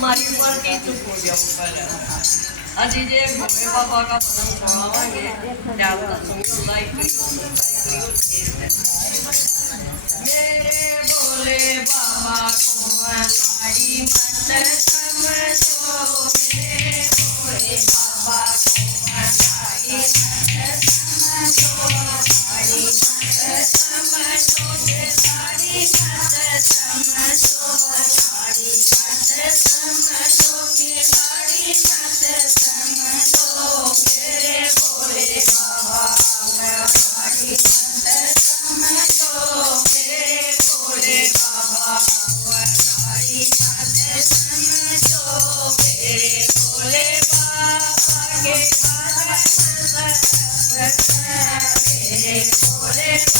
मारी पर की चुप हो गया ऊपर अजी जे भोले बाबा का भजन सुनावांगे ध्यान सुनियो लाइक करियो मेरे भोले बाबा को हमारी मत समझो मेरे भोले बाबा को हमारी मत समझो हमारी मत समझो सारी मत समझो सारी मत समझो खिलाड़ी मत समझो मेरे भोले बाबा हमारी मत समझो मेरे भोले बाबा हमारी मत समझो मेरे भोले बाबा के मेरे भोले